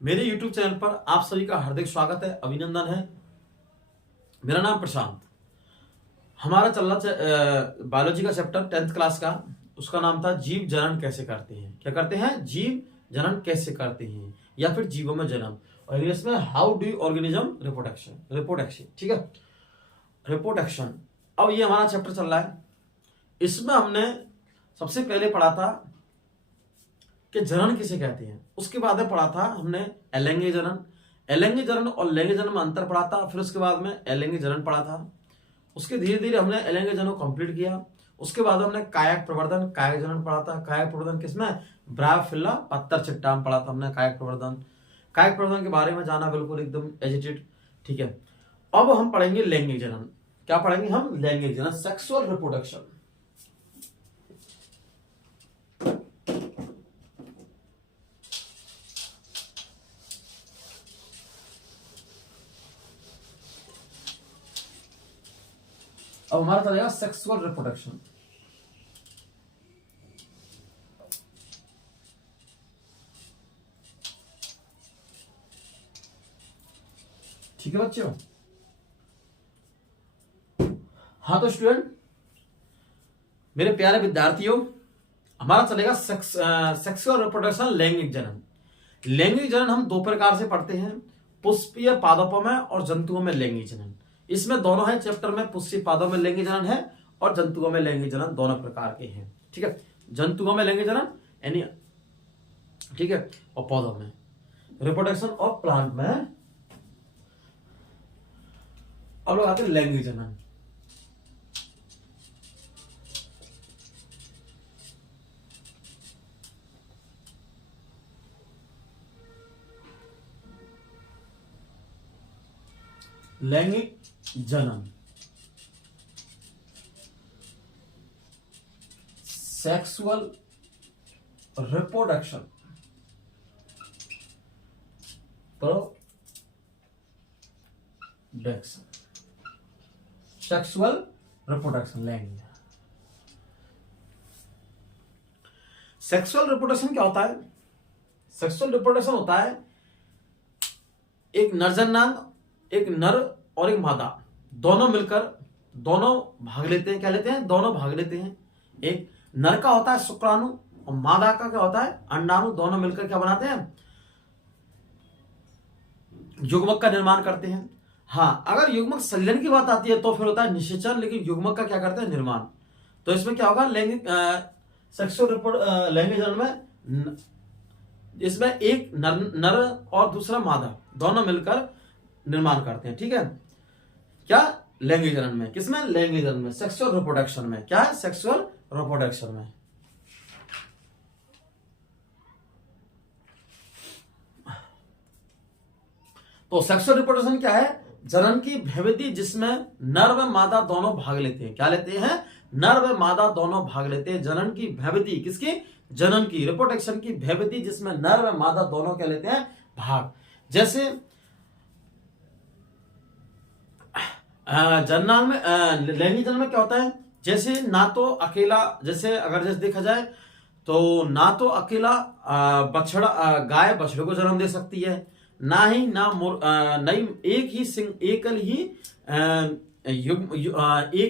मेरे YouTube channel पर आप सभी का हार्दिक स्वागत है, अभिनंदन है। मेरा नाम प्रशांत। हमारा चल रहा बायोलॉजी का चैप्टर 10th क्लास का, उसका नाम था जीव जनन कैसे करते हैं। क्या करते हैं? जीव जनन कैसे करते हैं, या फिर जीवों में जन्म, और इंग्लिश में हाउ डू ऑर्गेनिज्म रिप्रोडक्शन। ठीक है, रिप्रोडक्शन। अब ये हमारा चैप्टर चल रहा है। इसमें हमने सबसे पहले पढ़ा था कि जनन किसे कहते हैं। उसके बाद में पढ़ा था हमने अलैंगिक जनन और लैंगिक जनन में अंतर पढ़ा था। फिर उसके बाद में अलैंगिक जनन पढ़ा था। उसके धीरे धीरे हमने अलैंगिक जनन को कंप्लीट किया। उसके बाद हमने कायक प्रवर्धन, कायक जनन पढ़ा था। कायक प्रवर्धन किसमें? ब्रायोफिला पत्थर चट्टान में पढ़ा था हमने कायक प्रवर्धन के बारे में जाना बिल्कुल एकदम एजिटेड। ठीक है, अब हम पढ़ेंगे लैंगिक जनन। क्या पढ़ेंगे हम? लैंगिक जनन, सेक्सुअल रिप्रोडक्शन। अब हमारा चलेगा सेक्सुअल रिप्रोडक्शन। ठीक है बच्चों। हाँ तो स्टूडेंट, मेरे प्यारे विद्यार्थियों, हमारा चलेगा सेक्सुअल रिप्रोडक्शन, लैंगिक जनन। लैंगिक जनन हम दो प्रकार से पढ़ते हैं, पुष्पीय पादपों में और जंतुओं में लैंगिक जनन। इसमें दोनों है चैप्टर में, पुष्पीय पादपों में लैंगिक जनन है और जंतुओं में लैंगिक जनन, दोनों प्रकार के हैं। ठीक है, जंतुओं में लैंगिक जनन यानी, ठीक है, और पौधों में रिप्रोडक्शन ऑफ प्लांट में। अब लोग आते हैं लैंगिक जनन। लैंगिक जनन, सेक्सुअल रिप्रोडक्शन, सेक्सुअल रिप्रोडक्शन, लैंगिक। सेक्सुअल रिप्रोडक्शन क्या होता है? सेक्सुअल रिप्रोडक्शन होता है एक नर और एक मादा दोनों मिलकर दोनों भाग लेते हैं। क्या लेते हैं? दोनों भाग लेते हैं। एक नर का होता है शुक्राणु और मादा का क्या होता है? अंडाणु। दोनों मिलकर क्या बनाते हैं? युग्मक का निर्माण करते हैं। हाँ, अगर युग्मक संलयन की बात आती है तो फिर होता है निषेचन, लेकिन युग्मक का क्या करते हैं? निर्माण। तो इसमें क्या होगा? लैंगिक जनन में इसमें एक नर और दूसरा मादा दोनों मिलकर निर्माण करते हैं। ठीक है, क्या? लैंगिक जनन में। किसमें? लैंगिक जनन में, सेक्सुअल रिप्रोडक्शन में। क्या है? सेक्सुअल रिप्रोडक्शन में। तो सेक्सुअल रिप्रोडक्शन क्या है? जनन की भयविधि जिसमें नर व मादा दोनों भाग लेते हैं। क्या लेते हैं? नर व मादा दोनों भाग लेते हैं। जनन की भयविधि किसकी? जनन की, रिप्रोडक्शन की भयविधि जिसमें नर व मादा दोनों क्या लेते हैं? भाग। जैसे जनन में, लैंगिक जनन में क्या होता है? जैसे ना तो अकेला, जैसे देखा जाए तो ना तो अकेला गाय बछड़े को जन्म दे सकती है, ना ही नहीं एक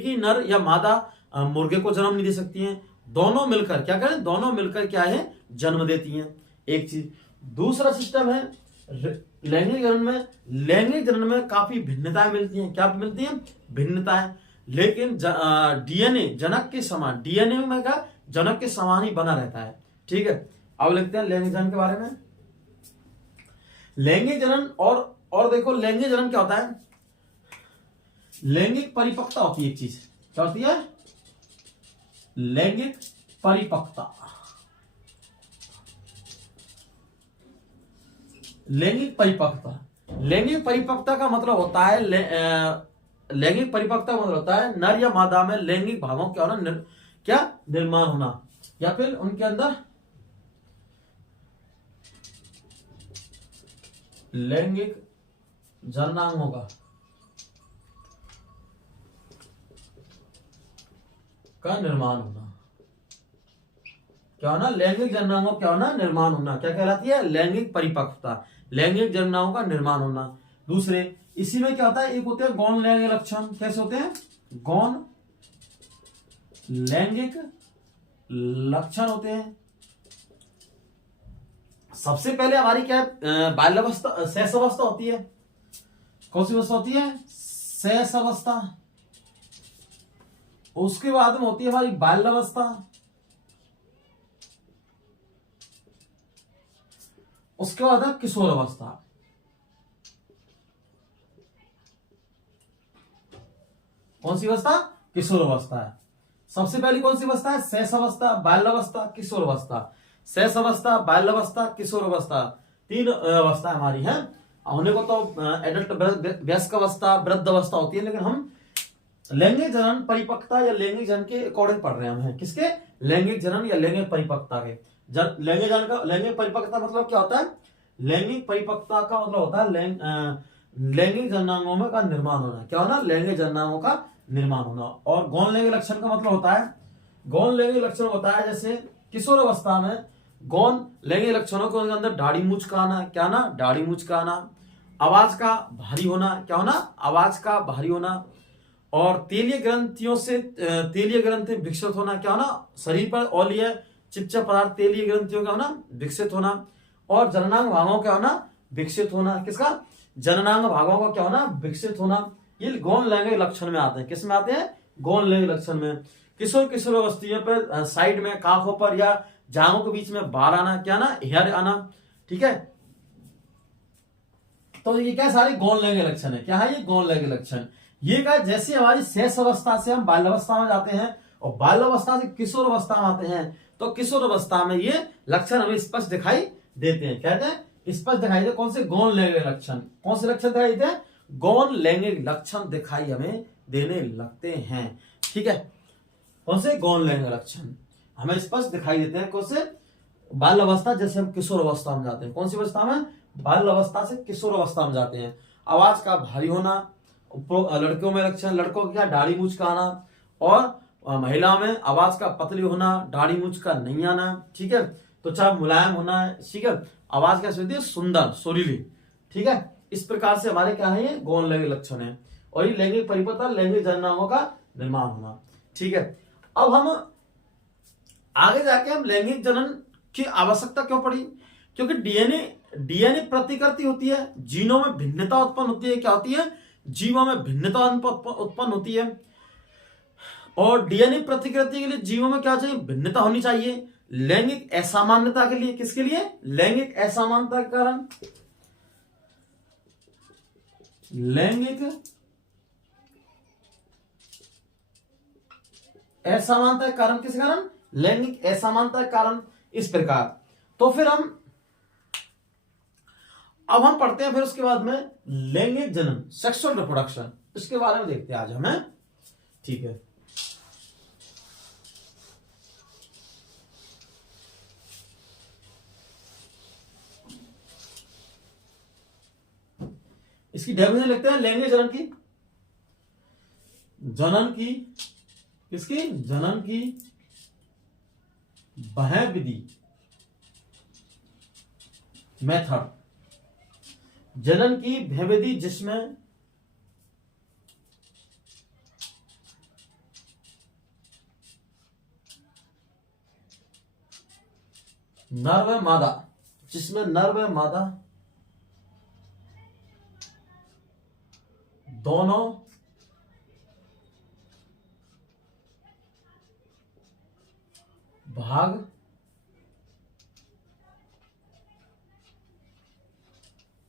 ही नर या मादा मुर्गे को जन्म नहीं दे सकती हैं। दोनों मिलकर क्या करें? दोनों मिलकर क्या है? जन्म देती हैं। एक चीज। दूसरा सिस्टम है लैंगिक जनन में काफी भिन्नताएं मिलती हैं। क्या मिलती हैं? भिन्नताएं। लेकिन डीएनए जनक के समान, डीएनए में क्या? जनक के समान ही बना रहता है। ठीक है, अब लिखते हैं लैंगिक जनन के बारे में। लैंगिक जनन और देखो, लैंगिक जनन क्या होता है? लैंगिक परिपक्वता होती है। एक चीज क्या होती है? लैंगिक परिपक्वता। लैंगिक परिपक्वता का मतलब होता है, लैंगिक परिपक्वता का मतलब होता है नर या मादा में लैंगिक भावों क्या होना, क्या निर्माण होना, या फिर उनके अंदर लैंगिक जननांगों का निर्माण होना। क्या होना? लैंगिक जननांगों क्या होना? निर्माण होना। क्या कहलाती है? लैंगिक परिपक्वता। लैंगिक जननांगों का निर्माण होना। दूसरे, इसी में क्या होता है, एक होते हैं गौण लैंगिक लक्षण। कैसे होते हैं? गौण लैंगिक लक्षण होते हैं। सबसे पहले हमारी क्या है, बाल्यावस्था, शैशवावस्था होती है। कौन सी अवस्था होती है? शैशवावस्था। उसके बाद में होती है हमारी बाल्यावस्था, उसके बाद है किशोर अवस्था। कौन सी अवस्था? किशोर अवस्था है। सबसे पहली कौन सी अवस्था है? शैशवावस्था, बाल्यावस्था, किशोर अवस्था। शैशवावस्था, बाल्यावस्था, किशोर अवस्था, तीन अवस्था हमारी है। होने को तो एडल्ट, वयस्क अवस्था, वृद्ध अवस्था होती है, लेकिन हम लैंगिक जनन परिपक्वता या लैंगिक जनन के अकॉर्डिंग पढ़ रहे हैं। किसके? लैंगिक जनन या लैंगिक परिपक्वता के। लैंगिक जनन का, लैंगिक परिपक्वता मतलब क्या होता है? लैंगिक परिपक्वता का मतलब होता है लैंगिक जननांगों का निर्माण होना। क्या होना? लैंगिक जननांगों का निर्माण होना। और गौण लैंगिक लक्षण का मतलब होता है, गौण लैंगिक लक्षण होता है जैसे किशोर अवस्था में गौण लैंगिक लक्षणों के अंदर दाढ़ी मूंछ का आना। क्या ना? दाढ़ी मूंछ का आना। आवाज का भारी होना। क्या होना? आवाज का भारी होना। और तेलीय ग्रंथियों से तेलीय ग्रंथि विकसित होना। क्या होना? शरीर पर औलीय चिपचिप पदार्थ तेलीय ग्रंथियों का होना, विकसित होना। और जननांग भागों का होना, विकसित होना। किसका? जननांग भागों का क्या होना? विकसित होना। ये गौण लैंगिक लक्षण में आते हैं। किस में आते हैं? गौण लैंगिक लक्षण में। किशोर किशोर अवस्थियों पर साइड में, काखों पर या जांघों के बीच में बाल आना। क्या ना? हेयर आना। ठीक है, तो ये क्या सारे गौण लैंगिक लक्षण है। क्या है ये? गौण लैंगिक लक्षण। ये क्या, जैसे हमारी शेष अवस्था से हम बाल्यावस्था में जाते हैं और बाल्यावस्था से किशोर अवस्था में आते हैं, तो किशोर अवस्था में ये लक्षण हमें स्पष्ट दिखाई देते हैं। कहते हैं स्पष्ट दिखाई देते। कौन से? गौण लैंगिक लक्षण। कौन से लक्षण दिखाई देते हैं? गौण लैंगिक लक्षण दिखाई हमें देने लगते हैं। ठीक है, कौन से? गौण लैंगिक लक्षण हमें स्पष्ट दिखाई देते हैं। कौन से? बाल अवस्था, जैसे हम किशोर अवस्था में जाते हैं। कौन सी अवस्था में? बाल अवस्था से किशोर अवस्था में जाते हैं। आवाज का भारी होना, लड़कियों में लक्षण, लड़कों का क्या? दाढ़ी मूंछ का आना। और महिलाओं में आवाज का पतली होना, दाढ़ी मूंछ का नहीं आना। ठीक है, त्वचा मुलायम होना है। ठीक है, आवाज कैसी होती है? सुंदर, सुरीली। ठीक है, इस प्रकार से हमारे क्या है? ये गौण लैंगिक लक्षण है। और ये लैंगिक परिपक्वता, लैंगिक जननांगों का निर्माण होना। ठीक है, अब हम आगे जाके हम लैंगिक जनन की आवश्यकता क्यों पड़ी? क्योंकि डीएनए प्रतिकृति होती है, जीनों में भिन्नता उत्पन्न होती है। क्या होती है? जीवों में भिन्नता उत्पन्न होती है। और डीएनए प्रतिकृति के लिए जीवों में क्या चाहिए? भिन्नता होनी चाहिए। लैंगिक असामान्यता के लिए, किसके लिए? लैंगिक असमानता के कारण, लैंगिक असमानता के कारण। किस कारण? लैंगिक असमानता के कारण। इस प्रकार तो फिर अब हम पढ़ते हैं फिर उसके बाद में लैंगिक जनन, सेक्सुअल रिप्रोडक्शन, इसके बारे में देखते हैं आज हमें। ठीक है, इसकी डेफिनेशन लिखते हैं लैंगिक जनन की। जनन की, किसकी? जनन की वह विधि, मेथड, जनन की वह विधि जिसमें नर व मादा, जिसमें नर व मादा दोनों भाग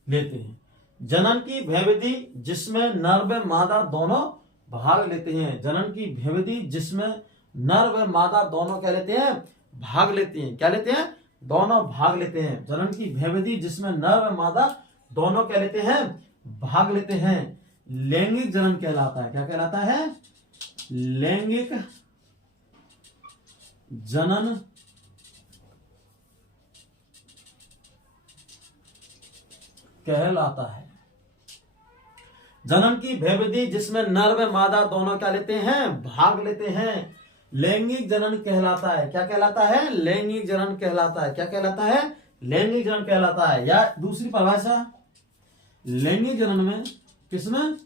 लेते हैं। जनन की वह विधि जिसमें नर व मादा दोनों भाग लेते हैं। जनन की वह विधि जिसमें नर व मादा दोनों क्या लेते हैं? भाग लेते हैं। क्या लेते हैं? दोनों भाग लेते हैं। जनन की वह विधि जिसमें नर व मादा दोनों क्या लेते हैं? भाग लेते हैं। लैंगिक जनन कहलाता है। क्या कहलाता है? लैंगिक जनन कहलाता है। जनन की वह विधि जिसमें नर व मादा दोनों क्या लेते हैं? भाग लेते हैं, लैंगिक जनन कहलाता है। क्या कहलाता है? लैंगिक जनन कहलाता है। क्या कहलाता है? लैंगिक जनन कहलाता है। या दूसरी परिभाषा, लैंगिक जनन में, किसमें,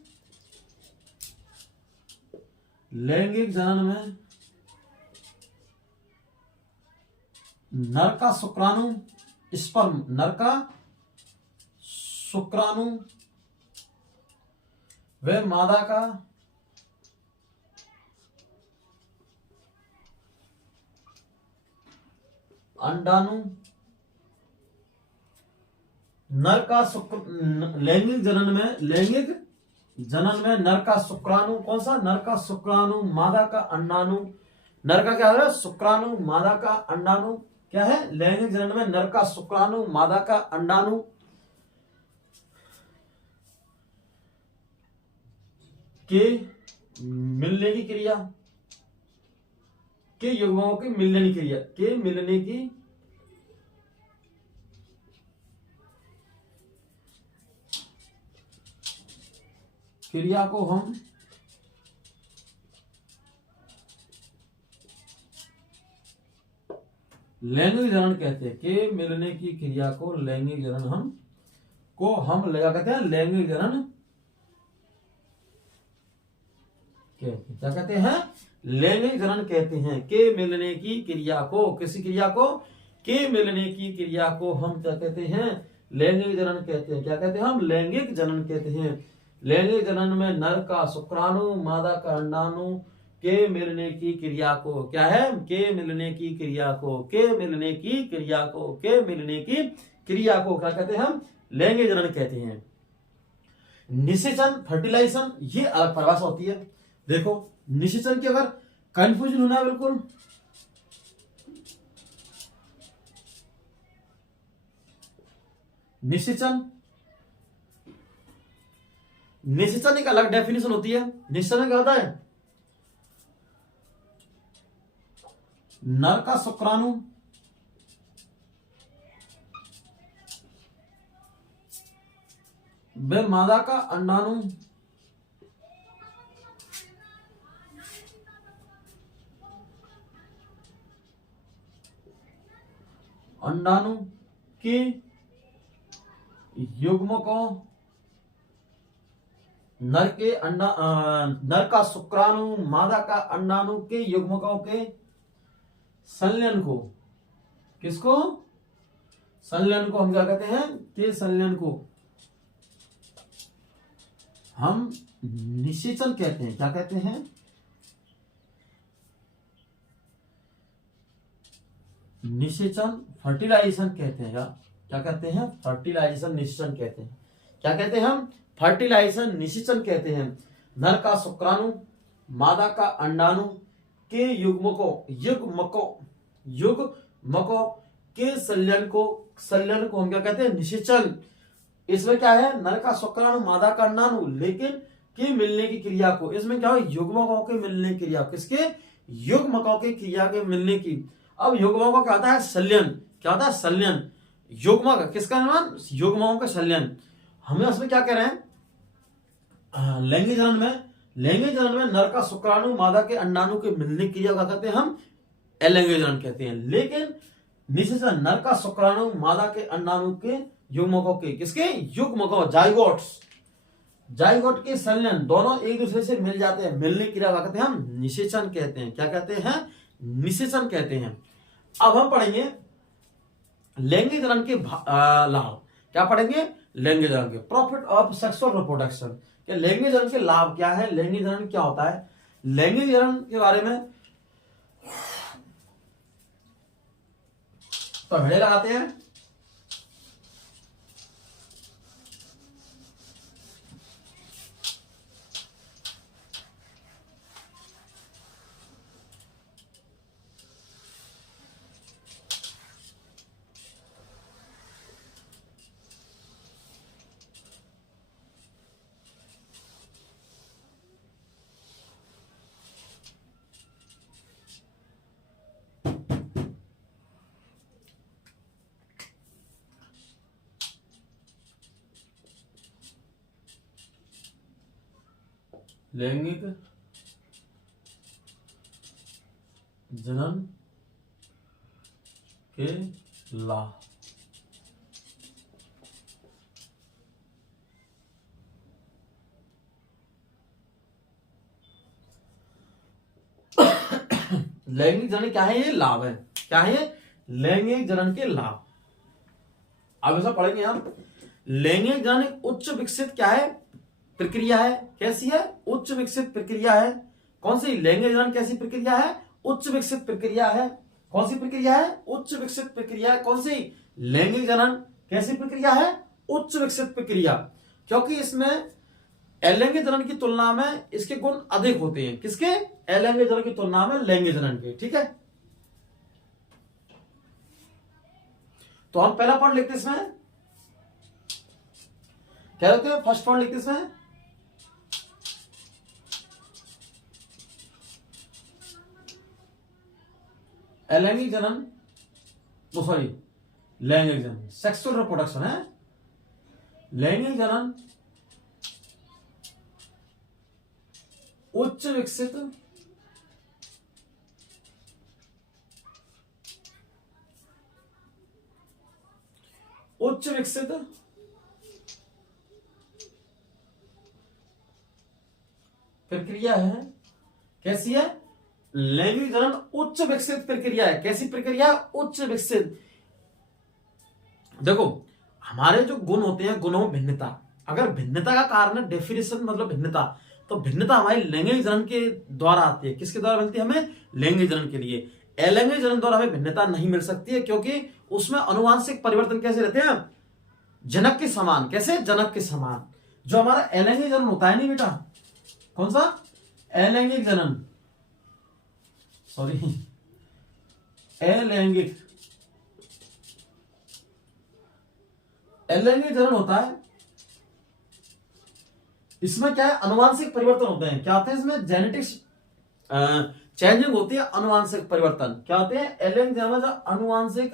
लैंगिक जनन में नर का शुक्राणु स्पर्म, नर का शुक्राणु व मादा का अंडाणु, नर का शुक्र, लैंगिक जनन में, लैंगिक जनन में नर का शुक्राणु, कौन सा, नर का शुक्राणु, मादा का अंडाणु, नर का क्या है, शुक्राणु, मादा का अंडाणु, क्या है, लैंगिक जनन में नर का शुक्राणु, मादा का अंडाणु के मिलने की क्रिया, के युग्मकों के मिलने की क्रिया, के मिलने की क्रिया को हम लैंगिक जनन कहते हैं। के मिलने की क्रिया को लैंगिक जनन हम क्या कहते हैं, लैंगिक जनन क्या कहते हैं, लैंगिक जनन कहते हैं। के मिलने की क्रिया को, किसी क्रिया को, के मिलने की क्रिया को हम क्या कहते हैं, लैंगिक जनन कहते हैं। क्या कहते हैं हम, लैंगिक जनन कहते हैं। लैंगिक जनन में नर का शुक्राणु, मादा का अंडाणु के मिलने की क्रिया को क्या है, के मिलने की क्रिया को, के मिलने की क्रिया को, के मिलने की क्रिया को क्या कहते हैं हम, लैंगिक जनन कहते हैं। निषेचन, फर्टिलाइजेशन, ये अलग परिभाषा होती है। देखो निषेचन की अगर कंफ्यूजन होना है बिल्कुल, निषेचन, निषेचन एक अलग डेफिनेशन होती है। निषेचन क्या होता है, नर का शुक्राणु व मादा का अंडाणु के युग्मकों, नर का शुक्राणु, मादा का अंडाणु के युग्मकों के संलयन को, किसको, संलयन को हम क्या कहते हैं, के संलयन को हम निषेचन कहते हैं। क्या कहते हैं, निषेचन, फर्टिलाइजेशन कहते हैं। क्या कहते हैं, फर्टिलाइजेशन, निषेचन कहते हैं। क्या कहते हैं हम, फर्टिलाइजेशन, निषेचन कहते हैं। नर का शुक्राणु, मादा का अंडाणु के युग्मकों के संलयन को हम क्या कहते हैं, निषेचन। इसमें क्या है, नर का शुक्राणु, मादा का अंडाणु, लेकिन के मिलने की क्रिया को, इसमें क्या है, युग्मकों के मिलने की क्रिया, किसके, युग्मकों की क्रिया के मिलने की। अब युग्मकों क्या होता है, संलयन, क्या होता है, संलयन। युग्मक किसका निर्माण, युग्मकों का संलयन। हमें उसमें क्या कह रहे हैं, लैंगिक जनन में नर का शुक्राणु, मादा के अंडाणु के मिलने की क्रिया क्या कहते हैं हम, अलैंगिक जनन कहते हैं। लेकिन निषेचन, नर का शुक्राणु, मादा के अंडाणु के युग्मकों के, किसके, युग्मकों, जाइगोट के संलयन, दोनों एक दूसरे से मिल जाते हैं, मिलने की क्रिया क्या कहते हैं हम, निषेचन कहते हैं। क्या कहते हैं, निषेचन कहते हैं। अब हम पढ़ेंगे लैंगिक जनन के लाभ। क्या पढ़ेंगे, लैंगिक जनन के प्रॉफिट ऑफ सेक्सुअल रिप्रोडक्शन। लैंगिक जनन के लाभ क्या है, लैंगिक जनन क्या होता है, लैंगिक जनन के बारे में पहले लगाते हैं। लैंगिक जनन के लाभ, लैंगिक जनन क्या है? ये लाभ है। क्या है ये? लैंगिक जनन के लाभ। अब ऐसा पढ़ेंगे हम। लैंगिक जनन एक उच्च विकसित क्या है? प्रक्रिया है। कैसी है? उच्च विकसित प्रक्रिया है। कौन सी? लैंगिक जनन कैसी प्रक्रिया है? उच्च विकसित प्रक्रिया है। कौन सी प्रक्रिया है? उच्च विकसित प्रक्रिया है। कौन सी? लैंगिक जनन कैसी प्रक्रिया है? उच्च विकसित प्रक्रिया। क्योंकि इसमें अलैंगिक जनन की तुलना में इसके गुण अधिक होते हैं। किसके? अलैंगिक जनन की तुलना में लैंगिक जनन के। ठीक है, तो हम पहला पॉइंट लिखते इसमें क्या होते हैं? फर्स्ट पॉइंट लिखते इसमें अलैंगिक जनन, सॉरी लैंगिक जनन, सेक्सुअल रिप्रोडक्शन है। लैंगिक जनन उच्च विकसित प्रक्रिया है। कैसी है? लैंगिक जनन उच्च विकसित प्रक्रिया है। कैसी प्रक्रिया? उच्च विकसित। देखो हमारे जो गुण होते हैं, गुणों में भिन्नता, अगर भिन्नता का कारण है डेफिनेशन मतलब भिन्नता, तो भिन्नता हमारी लैंगिक जनन के द्वारा आती है। किसके द्वारा मिलती है? हमें लैंगिक जनन के लिए। अलैंगिक जनन द्वारा हमें भिन्नता नहीं मिल सकती है, क्योंकि उसमें अनुवांशिक परिवर्तन कैसे रहते हैं? जनक के समान। कैसे? जनक के समान। जो हमारा अलैंगिक जनन होता है नहीं बेटा, कौन सा? अलैंगिक जनन, सॉरी अलैंगिक जनन होता है, इसमें क्या है? अनुवांशिक परिवर्तन होते हैं। क्या होते हैं इसमें? जेनेटिक्स चेंजिंग होती है, अनुवांशिक परिवर्तन। क्या होते हैं? अलैंगिक जनन में अनुवांशिक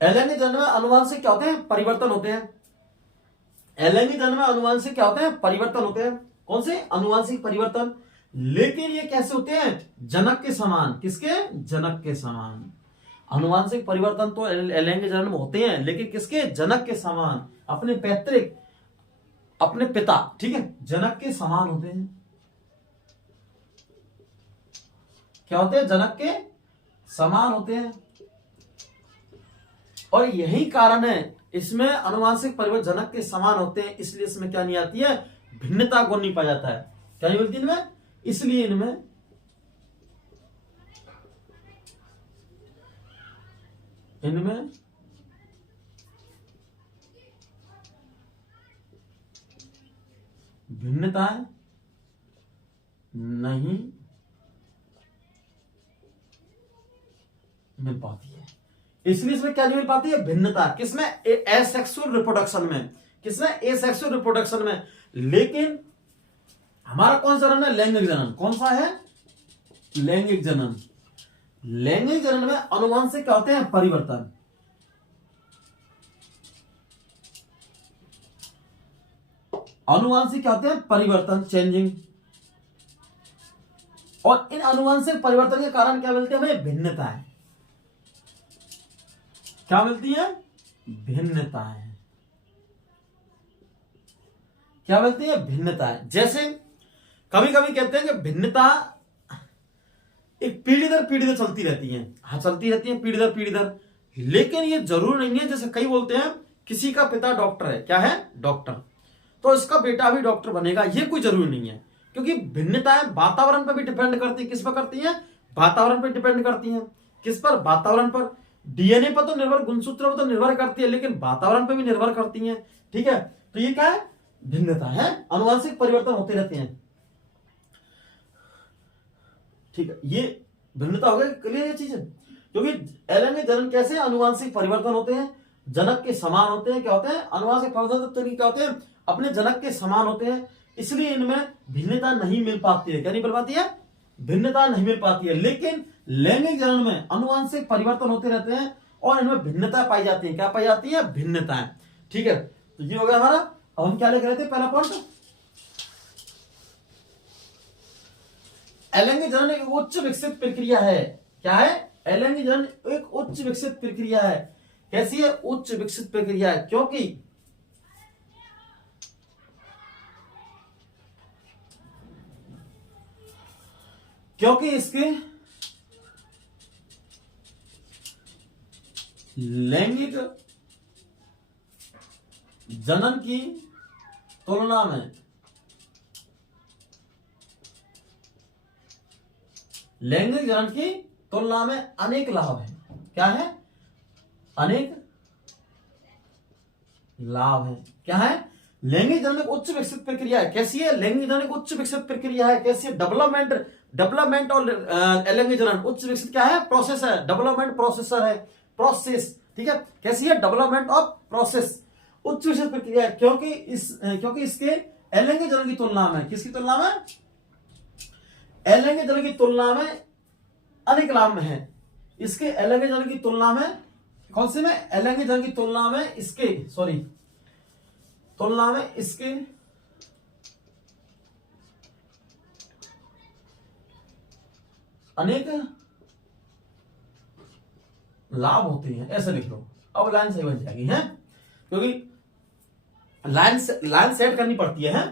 अलैंगिक जनन में अनुवांशिक क्या होते हैं? परिवर्तन होते हैं। अलैंगिक जनन में अनुवांशिक क्या होते हैं? परिवर्तन होते हैं। कौन से? अनुवांशिक परिवर्तन। लेकिन ये कैसे होते हैं? जनक के समान। किसके? जनक के समान। अनुवांशिक परिवर्तन तो अलैंगिक जनन में होते हैं, लेकिन किसके? जनक के समान, अपने पैतृक, अपने पिता, ठीक है, जनक के समान होते हैं। क्या होते हैं? जनक के समान होते हैं। और यही कारण है इसमें अनुवांशिक परिवर्तन जनक के समान होते हैं, इसलिए इसमें क्या नहीं आती है? भिन्नता गुण नहीं पाया जाता है। क्या नहीं मिलती इनमें? इसलिए इनमें भिन्नताएं नहीं मिल पाती है। इसलिए इसमें क्या नहीं मिल पाती है? भिन्नता। किसमें? एसेक्सुअल रिप्रोडक्शन में। किसमें? एसेक्सुअल रिप्रोडक्शन में। लेकिन हमारा कौन सा जनन है? लैंगिक जनन। कौन सा है? लैंगिक जनन। लैंगिक जनन में अनुवांशिक क्या होते हैं? परिवर्तन। अनुवांशिक क्या होते हैं? परिवर्तन, चेंजिंग। और इन अनुवांशिक परिवर्तन के कारण क्या मिलते हैं हमें? भिन्नताएं। क्या मिलती है? भिन्नताएं। क्या मिलती है? भिन्नताएं। जैसे कभी कभी कहते हैं कि भिन्नता एक पीढ़ी दर पीढ़ी दर चलती रहती है। हाँ, चलती रहती है पीढ़ी दर पीढ़ी दर, लेकिन ये जरूरी नहीं है। जैसे कई बोलते हैं किसी का पिता डॉक्टर है, क्या है? डॉक्टर, तो इसका बेटा भी डॉक्टर बनेगा, ये कोई जरूरी नहीं है। क्योंकि भिन्नताएं वातावरण पर भी डिपेंड करती है। किस पर करती है? वातावरण पर डिपेंड करती है। किस पर? वातावरण पर। डीएनए पर तो निर्भर, गुणसूत्र पर तो निर्भर करती है, लेकिन वातावरण पर भी निर्भर करती है। ठीक है, तो ये क्या है? भिन्नता है। अनुवांशिक परिवर्तन होते रहते हैं। ठीक है, ये भिन्नता हो गई। क्लियर ये चीज है? क्योंकि अलैंगिक जनन कैसे? अनुवांशिक परिवर्तन होते हैं, जनक के समान होते हैं। क्या होते हैं? अनुवांशिक परिवर्तन तो क्या होते हैं? अपने जनक के समान होते हैं, इसलिए इनमें भिन्नता नहीं मिल पाती है। क्या नहीं मिल पाती है? भिन्नता नहीं मिल पाती है। लेकिन लैंगिक जनन में अनुवांशिक परिवर्तन होते रहते हैं और इनमें भिन्नता पाई जाती है। क्या पाई जाती है? भिन्नताएं। ठीक है, तो ये हो गया हमारा। अब हम क्या लिख रहे थे? पहला पॉइंट, अलैंगिक जनन एक उच्च विकसित प्रक्रिया है। क्या है? अलैंगिक जनन एक उच्च विकसित प्रक्रिया है। कैसी है? उच्च विकसित प्रक्रिया है, क्योंकि इसके लैंगिक जनन की तुलना में लैंगिक जनन की तुलना में अनेक लाभ है। क्या है? अनेक लाभ है। क्या है? लैंगिक जनन एक उच्च विकसित प्रक्रिया है। कैसी है? लैंगिक जनन एक उच्च विकसित प्रक्रिया है। कैसी है? डेवलपमेंट और लैंगिक जनन उच्च विकसित क्या है? प्रोसेस है। डेवलपमेंट प्रोसेसर है, प्रोसेस। ठीक है। कैसी है? डेवलपमेंट ऑफ प्रोसेस, उच्च विकसित प्रक्रिया है, क्योंकि इसके अलैंगिक जनन की तुलना में, किसकी तुलना में? अलैंगिक जनन की तुलना में अनेक लाभ में है। इसके अलैंगिक जनन की तुलना में, कौन से में? अलैंगिक जनन की तुलना में इसके अनेक लाभ होते हैं। ऐसे लिख लो, अब लाइन सही बन जाएगी है, क्योंकि लाइन सेट करनी पड़ती है।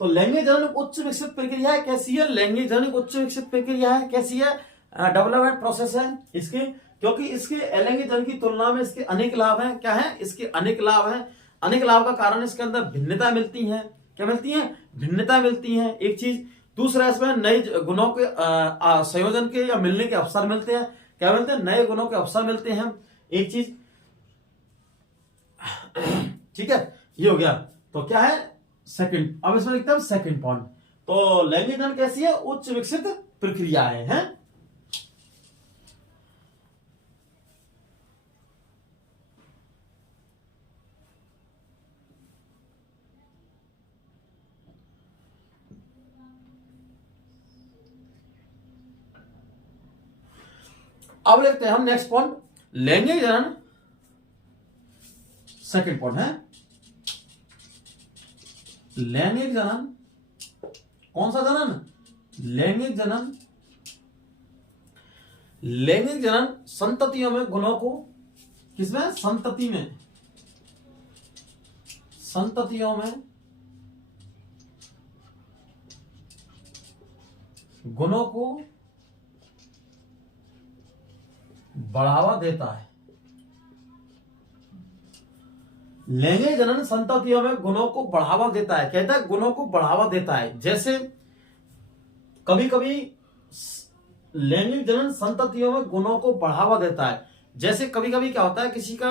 तो लैंगिक जनन उच्च विकसित प्रक्रिया है। कैसी है? लैंगिक जनन उच्च विकसित प्रक्रिया है। कैसी है? डेवलपमेंट प्रोसेस है इसके, क्योंकि इसके अलैंगिक जनन की तुलना में इसके अनेक लाभ हैं। क्या है? इसके अनेक लाभ हैं। अनेक लाभ का कारण इसके अंदर भिन्नता मिलती है। क्या मिलती है? भिन्नता मिलती है, एक चीज। दूसरा, इसमें नए गुणों के संयोजन के या मिलने के अवसर मिलते हैं। क्या मिलते हैं? नए गुणों के अवसर मिलते हैं, एक चीज। ठीक है, ये हो गया। तो क्या है? सेकंड। अब इसमें लिखते हैं सेकंड पॉइंट। तो लैंगिक जनन कैसी है? उच्च विकसित प्रक्रिया है? अब लिखते हैं हम नेक्स्ट पॉइंट, लैंगिक जनन। सेकंड पॉइंट है लैंगिक जनन। कौन सा जनन? लैंगिक जनन। लैंगिक जनन संततियों में गुणों को, किसमें? संततियों में गुणों को बढ़ावा देता है। लैंगिक जनन संततियों में गुणों को बढ़ावा देता है। कहता है गुणों को बढ़ावा देता है। जैसे कभी कभी लैंगिक जनन संततियों में गुणों को बढ़ावा देता है। जैसे कभी कभी क्या होता है, किसी का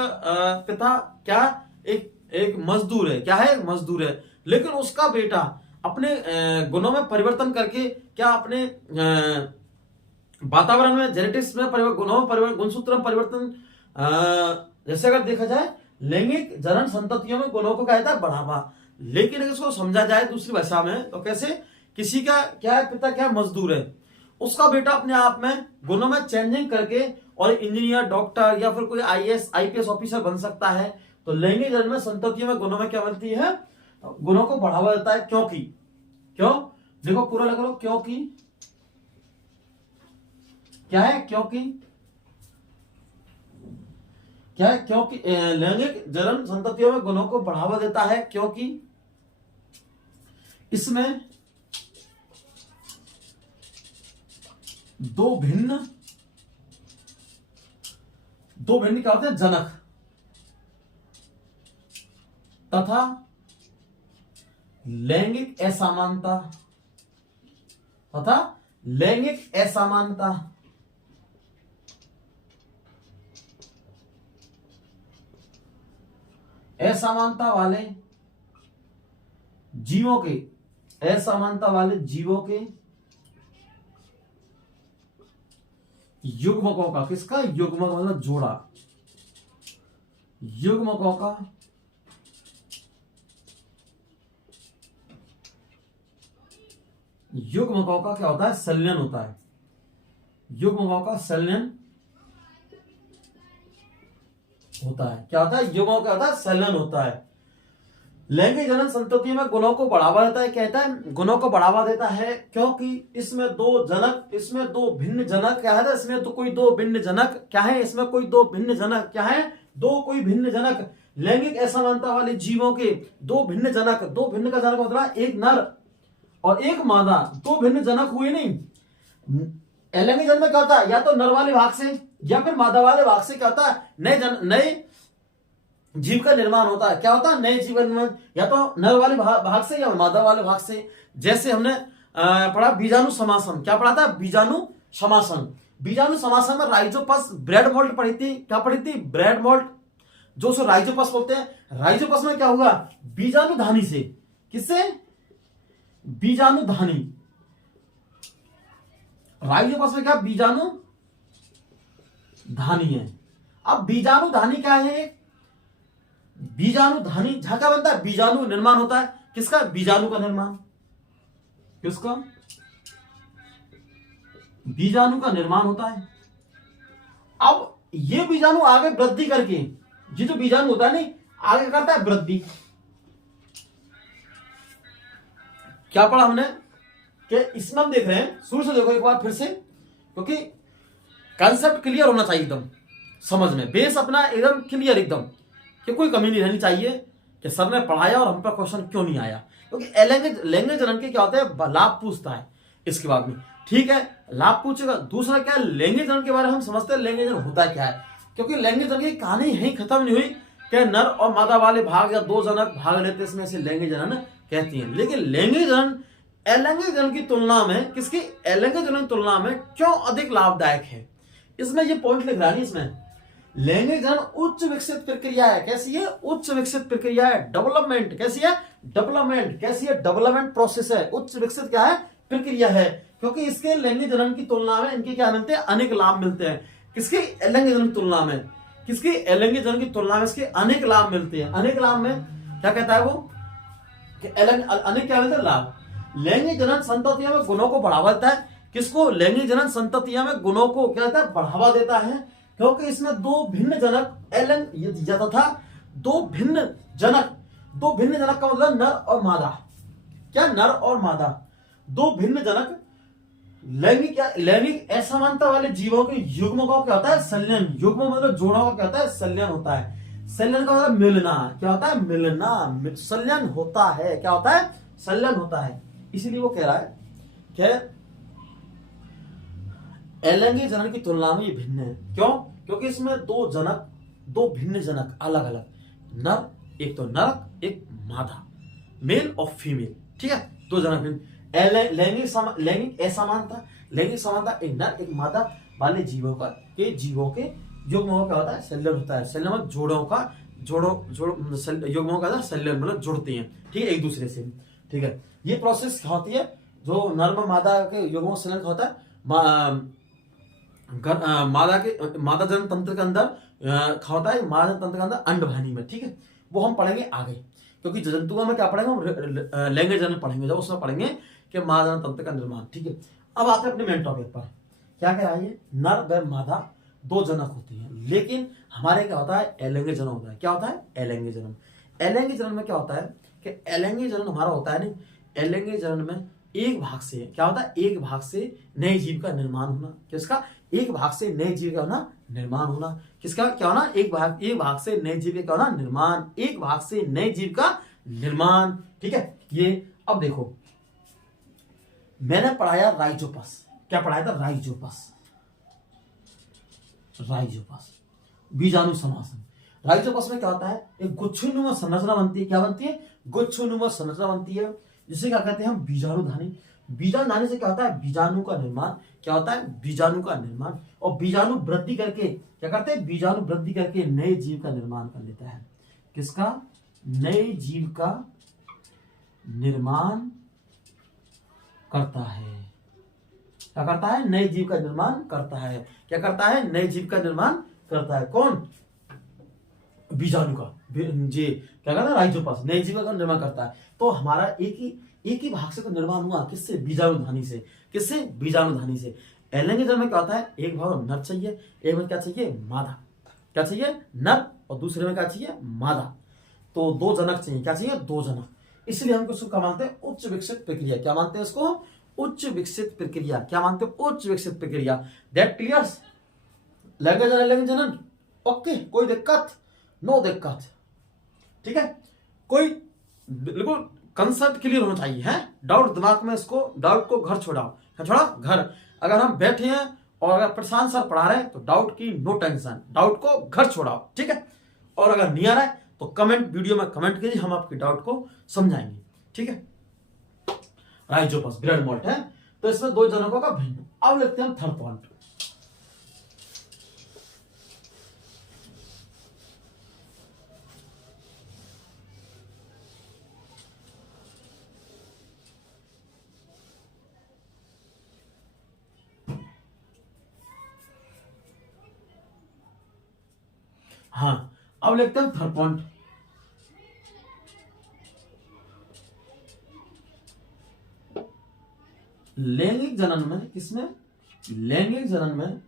पिता क्या एक मजदूर है। क्या है? मजदूर है, लेकिन उसका बेटा अपने गुणों में परिवर्तन करके, क्या अपने वातावरण में, जेनेटिक्स में गुणों में परिवर्तन, गुणसूत्र में परिवर्तन, जैसे अगर देखा जाए लैंगिक जनन संततियों में गुणों को कहता है बढ़ावा। लेकिन अगर इसको समझा जाए दूसरी भाषा में, तो कैसे? किसी का क्या है? पिता क्या है? मजदूर है, उसका बेटा अपने आप में गुणों में चेंजिंग करके और इंजीनियर, डॉक्टर या फिर कोई आईएएस आईपीएस ऑफिसर बन सकता है। तो लैंगिक जनन में संततियों में गुणों में क्या मिलती है? गुणों को बढ़ावा देता है। क्यों? देखो पूरा लगा लो, क्योंकि क्या है? क्योंकि लैंगिक जनन संततियों में गुणों को बढ़ावा देता है, क्योंकि इसमें दो भिन्न क्या होते हैं? जनक तथा लैंगिक असमानता वाले जीवों के युग्मकों का, किसका? युग्मक मतलब जोड़ा, युग्मकों का क्या होता है? संलयन होता है। युग्मकों का संलयन होता है। क्या होता है? युग्मकों का होता है संलयन होता है। लैंगिक जनन संतति में गुणों को बढ़ावा देता है। कहता है गुणों को बढ़ावा देता है क्योंकि इसमें दो भिन्न जनक क्या है? इसमें तो कोई दो भिन्न जनक क्या है? इसमें कोई दो भिन्न जनक क्या है? दो कोई भिन्न जनक लैंगिक असमानता वाले जीवों के दो भिन्न जनक, दो भिन्न का जनक मतलब एक नर और एक मादा, दो भिन्न जनक हुए नहीं। अलैंगिक जन्म में क्या होता है, या तो नर वाले भाग से या फिर मादा वाले भाग से क्या होता है, नए जीव का निर्माण होता है। क्या होता है, नए जीव का निर्माण, या तो नर वाले भाग से या मादा वाले भाग से। जैसे हमने पढ़ा बीजाणु समासन, क्या पढ़ा था, बीजाणु समासन। बीजाणु समासन में राइजोपस ब्रेड मोल्ट पढ़ी थी, क्या पढ़ी थी, ब्रेड मोल्ट, जो उसको राइजोपस बोलते हैं। राइजोपस में क्या होगा, बीजाणु धानी से, किससे, बीजाणु धानी। राइजोपस में क्या, बीजाणु धानी है। अब बीजाणु धानी क्या है, बीजाणु धानी क्या बनता है, बीजाणु निर्माण होता है, किसका, बीजाणु का निर्माण, किसका, बीजाणु का निर्माण होता है। अब ये बीजाणु आगे वृद्धि करके, ये जो बीजाणु होता है नहीं, आगे करता है वृद्धि। क्या पढ़ा हमने कि इसमें हम देख रहे हैं, शुरू से देखो एक बार फिर से, क्योंकि कंसेप्ट क्लियर होना चाहिए एकदम समझ में, बेस अपना एकदम क्लियर एकदम, कि कोई कमी नहीं रहनी चाहिए कि सर ने पढ़ाया और हम पर क्वेश्चन क्यों नहीं आया। क्योंकि लैंग्वेज जनन के क्या होता है, लाभ पूछता है इसके बाद में, ठीक है, लाभ पूछेगा। दूसरा क्या है, लैंग्वेज जनन के बारे में हम समझते हैं लैंग्वेज जनन होता क्या है, क्योंकि लैंग्वेज जनन की कहानी यहीं खत्म नहीं हुई कि नर और मादा वाले भाग या दो जनक भाग लेते, इसमें से लैंग्वेज जनन कहती है। लेकिन लैंग्वेज जनन अलैंगिक जनन की तुलना में, किसकी, अलैंगिक जनन की तुलना में क्यों अधिक लाभदायक है, इसमें ये पॉइंट लिख रहा है इसमें। लैंगिक जनन उच्च विकसित प्रक्रिया है, कैसी है, उच्च विकसित प्रक्रिया है। डेवलपमेंट कैसी है, डेवलपमेंट कैसी है, डेवलपमेंट प्रोसेस है, उच्च विकसित क्या है, प्रक्रिया है। क्योंकि इसके लैंगिक जनन की तुलना में इनके क्या मिलते हैं, अनेक लाभ मिलते हैं। किसके, अलैंगिक जनन की तुलना में, किसके, अलैंगिक जनन की तुलना में इसके अनेक लाभ मिलते हैं। अनेक लाभ में क्या कहता है वो, कि अनेक क्या मिलते हैं, लाभ। लैंगिक जनन संततियों में गुणों को बढ़ावा देता है, किसको, लैंगिक जनन संततियों में गुणों को क्या देता है, बढ़ावा देता है। क्योंकि इसमें दो भिन्न जनक तथा दो भिन्न जनक का मतलब नर और मादा, क्या, नर और मादा, दो भिन्न जनक लैंगिक असमानता वाले जीवों के युग्मों का क्या होता है, संलयन। युग्म मतलब जोड़ों का क्या होता है, संलयन होता है। संलयन का मतलब मिलना, क्या होता है, मिलना, संलयन होता है, क्या होता है, संलयन होता है। इसीलिए वो कह रहा है कि अलैंगिक जनन की तुलना में ये भिन्न है। क्यों, क्योंकि इसमें दो भिन्न जनक अलग अलग, नर, एक तो नर एक मादा, मेल और फीमेल, ठीक है, दो जनक भिन्न। लैंगिक समानता एक नर एक मादा वाले जीवों के युग्मों का क्या होता है, संलयन होता है। संलयन मतलब युग्मों का संलयन मतलब जुड़ते हैं, ठीक है, एक दूसरे से, ठीक है। ये प्रोसेस क्या होती है, जो नर में मादा के युग्मों संलयन का होता है, मादा जन तंत्र के अंदर होता है, मादा जन तंत्र के अंदर अंडवाहिनी में, ठीक है, वो हम पढ़ेंगे आगे। क्योंकि जंतुओं में क्या पढ़ेंगे हम, लैंगिक जनन पढ़ेंगे, जब उसमें पढ़ेंगे कि मादा जन तंत्र का निर्माण, ठीक है। अब आते हैं अपने मेन टॉपिक पर, क्या कह रहा है, नर व मादा दो जनक होती हैं, लेकिन हमारे क्या होता है, अलैंगिक जनन होता है। क्या होता है, अलैंगिक जनन। अलैंगिक जनन में क्या होता है कि अलैंगिक जनन हमारा होता है नहीं, अलैंगिक जनन में एक भाग से क्या होता है, एक भाग से नए जीव का निर्माण होना। किसका, एक भाग से नए जीव का होना, निर्माण होना। किसका क्या होना, एक भाग से नए जीव का होना, निर्माण, एक भाग से नए जीव का निर्माण, ठीक है। ये अब देखो, मैंने पढ़ाया राइजोपस, क्या पढ़ाया था, राइजोपस, बीजाणु समासन। राइजोपस में क्या होता है, एक गुच्छनुमा संरचना बनती है, क्या बनती है, गुच्छनुमा संरचना बनती है, जिसे क्या कहते हैं हम, बीजाणु धानी। बीजाणु धानी से क्या होता है, बीजाणु का निर्माण, क्या होता है, बीजाणु का निर्माण। और बीजाणु वृद्धि करके क्या करते हैं, बीजाणु वृद्धि करके नए जीव का निर्माण कर लेता है। किसका, नए जीव का निर्माण करता है। क्या करता है, नए जीव का निर्माण करता है। क्या करता है, नए जीव का निर्माण करता है। कौन, बीजाणु का, जी क्या कहता है, राइजोपस नए जीव का निर्माण करता है। तो हमारा एक ही भाग से तो निर्माण हुआ, किससे, बीजाणु धानी से। किससे, बीजाणु धानी से। अलैंगिक जनन में क्या होता है, एक भाग नर चाहिए, एक में क्या चाहिए, मादा। क्या चाहिए, नर, और दूसरे में क्या चाहिए, मादा। तो दो जनक चाहिए, क्या चाहिए, दो जनक। इसलिए हम इसको क्या मानते हैं, उच्च विकसित प्रक्रिया। क्या मानते हैं इसको, उच्च विकसित प्रक्रिया। क्या मानते हैं, उच्च विकसित प्रक्रिया। दैट क्लियर्स लैंगिक जनन, अलैंगिक जनन, ओके, कोई दिक्कत। नो दिक्कत। ठीक है, कोई बिल्कुल कंसेप्ट क्लियर होना चाहिए है, डाउट दिमाग में, इसको डाउट को घर छोड़ाओ, क्या छोड़ा, घर। अगर हम बैठे हैं और अगर प्रशांत सर पढ़ा रहे हैं तो डाउट की नो टेंशन, डाउट को घर छोड़ाओ। ठीक है, और अगर नहीं आ रहा है तो कमेंट, वीडियो में कमेंट कीजिए, हम आपकी डाउट को समझाएंगे। ठीक है, राइजोपस ब्रेड मोल्ट है, तो इसमें दो जनकों का भिन्न। अब लिखते हैं थर्ड पॉइंट। हाँ, अब लिखते हैं थर्ड पॉइंट। लैंगिक जनन में, किसमें, लैंगिक जनन में,